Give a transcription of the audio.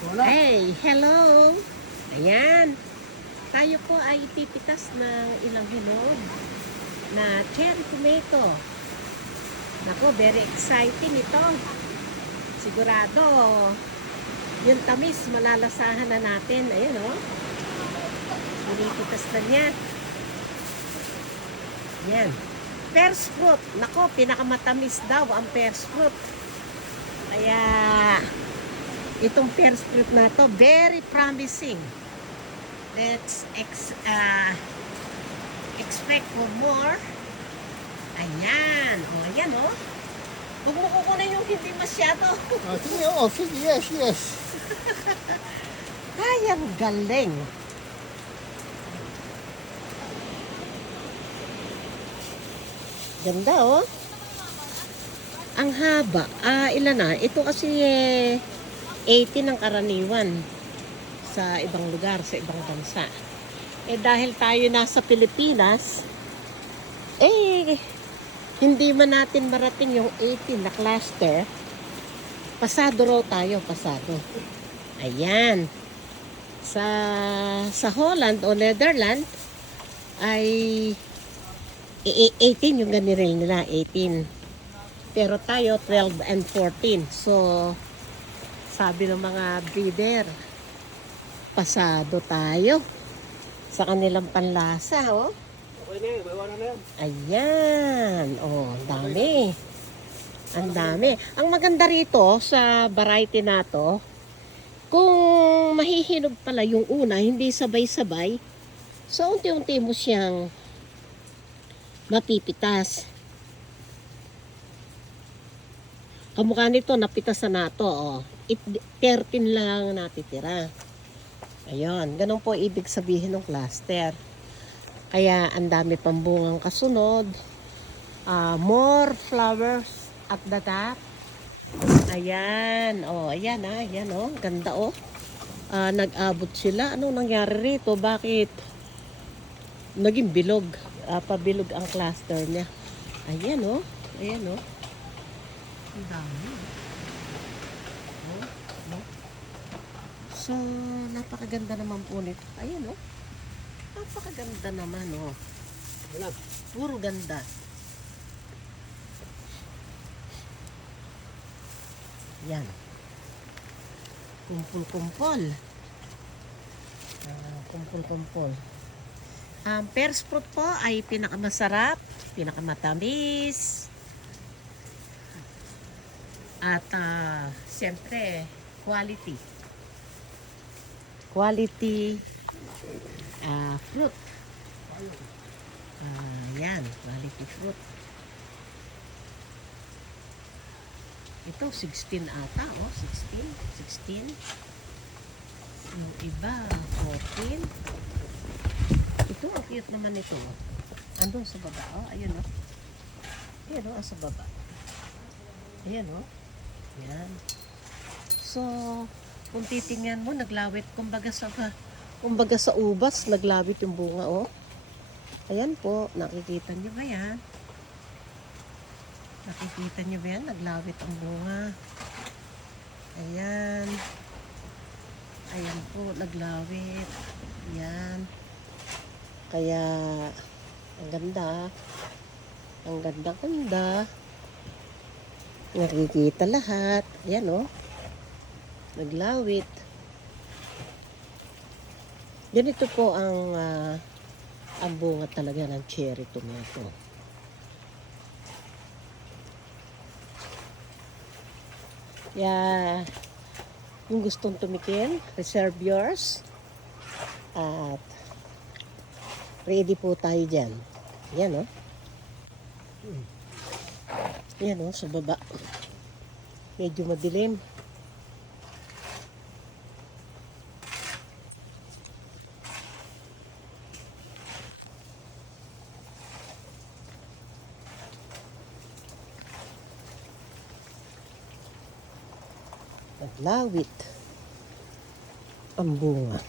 Hey, hello! Ayan, tayo po ay pipitas ng ilang hinog na cherry tomato. Nako, very exciting ito. Sigurado, yung tamis, malalasahan na natin. Ayan o. Pinipitas na niya. Ayan. Pears fruit. Nako, pinakamatamis daw ang pears fruit. Kaya, itong pears fruit na to, very promising. Let's expect for more. Ayan. O, ayan o. Huwag mo kukunin yung hindi masyado. Sige, sige, yes. Ay, ang galing. Ganda oh. Ang haba. Ilan na? Ito kasi 80 ng karaniwan sa ibang lugar, sa ibang bansa. Dahil tayo nasa Pilipinas, hindi man natin marating yung 18 na cluster, pasado raw tayo, pasado. Ayan. Sa Holland o Netherlands, ay 18 yung ganiril nila, 18. Pero tayo, 12 and 14. So, sabi ng mga breeder, pasado tayo sa kanilang panlasa, oh. Ayan. Oh, ang dami. Ang dami. Ang maganda rito sa variety na to, kung mahihinog pala yung una, hindi sabay-sabay, so unti-unti mo siyang mapipitas. Kamukha nito, napitasan na to. Oh. 13 lang natitira. Ayun, ganun po ibig sabihin ng cluster. Kaya ang dami pang bungang kasunod. More flowers at the top. Ayan. Oh, ayan ayan oh. Ganda oh. Nag-abot sila. Anong nangyari rito? Bakit naging bilog? Pabilog ang cluster niya. Ayan oh. Ayan oh. Ang dami. Oh, oh. So, napakaganda naman po nito. Ayan oh. Napakaganda naman oh. Puro ganda. Yan. Kumpul-kumpol. Kumpul-kumpol. Pears fruit po ay pinakamasarap, pinakamatamis. At siyempre, quality. Quality fruit. Yan, quality fruit. Ito, 16 ata, oh, 16. Yung iba, 14. Ito, ang cute naman ito. Andun sa baba, oh, ayun, oh. Ayan, oh, sa baba. Ayan, oh. Ayan. So, kung titingnan mo, naglawit, kumbaga sa ubas, naglawit yung bunga, oh. Ayan po, nakikita nyo ba yan? Nakikita nyo ba yan? Naglawit ang bunga. Ayan. Ayan po, naglawit. Ayan. Kaya, ang ganda. Ang ganda-ganda. Nakikita lahat. Ayan o. Naglawit. Ganito po ang bunga talaga ng cherry tomato. Kaya, yung gustong tumikim, reserve yours. At, ready po tayo dyan. Yan o. Yan o, sa baba. Medyo madilim. Naglawit ang bunga.